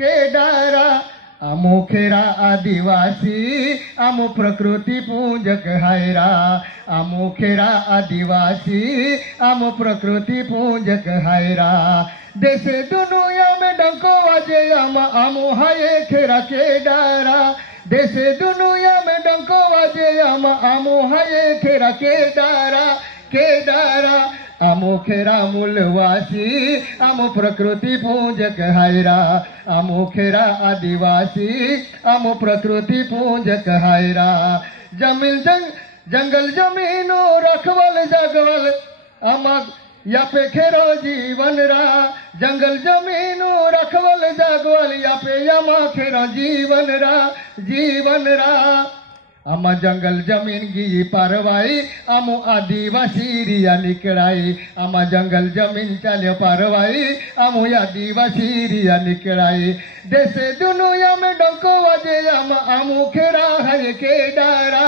के डारा आमो खेरा आदिवासी आमो प्रकृति पूजक हैरा आमो खेरा आदिवासी आमो प्रकृति पूजक हैरा देशे दुनिया में डंको वाजे आमो हाये खेरा के डारा देशे दुनिया में डंको वाजे आमो हाये खेरा के डारा आमो खेरा मूलवासी आमो प्रकृति पूजक हैरा आमो खेरा आदिवासी आमो प्रकृति पूजक हैरा जंगल जमीनो रखवल जगवल अमक या पे खेरो जीवन रा जंगल जमीनो रखवल जगवल या पे यमा खेरो जीवन रा आमा जंगल जमीन गी पारवाई आमो आदिवासी रिया निकड़ाई आमा जंगल जमीन चले पारवाई आमो आदिवासी रिया निकड़ाई देशे दुनिया में डंको वाजे आमो खेरा है के डारा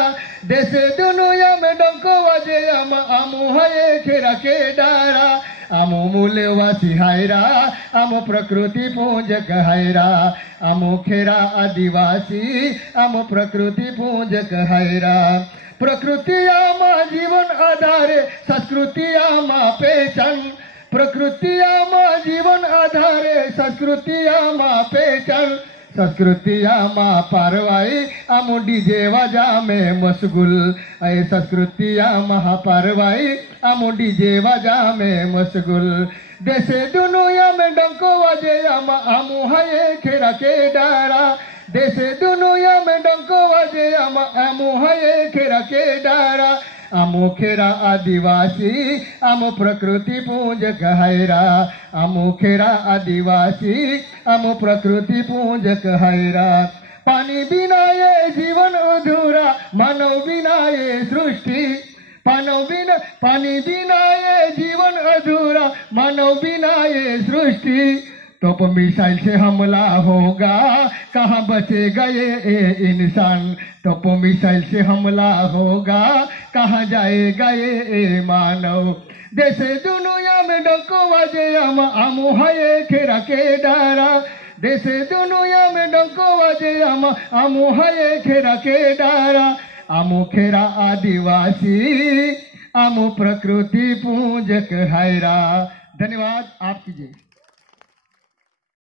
देशे दुनिया में डंको वाजे आमो है खेरा के डारा आमो मूलवासी हैरा आमो प्रकृति पूजक हैरा आमो खेरा आदिवासी आमो प्रकृति पूजक हैरा प्रकृति आमा जीवन आधारे संस्कृति आमा पहचान प्रकृति आमा जीवन आधारे संस्कृति आमा पहचान संस्कृति आमा पारवाई आमो डीजे वाजा में मशगुल ऐ संस्कृति आमा पारवाई आमो डीजे वाजा में मशगुल देशे दुनिया में डंको वाजे आमो हाये खेरा के डारा देशे दुनिया में डंको वाजे आमो हाये खेरा के डारा आमो खेरा आदिवासी आमो प्रकृति पूजक हैरा आमो खेरा आदिवासी आमो प्रकृति पूजक हैरा पानी बिना ये जीवन अधूरा मानव बिना ये सृष्टि पानी बिना ये जीवन अधूरा मानव बिना ये सृष्टि तो मिसाइल से हमला होगा कहाँ बचेगा ये इंसान तो मिसाइल से हमला होगा कहाँ जाएगा ये मानव देशे दुनिया में डंको वाजे आमो हाये खेरा के डारा देशे दुनिया में डंको वाजे आमो हाये खेरा के डारा आमो खेरा आदिवासी आमो प्रकृति पूजक हैरा। धन्यवाद। आप कीजिए।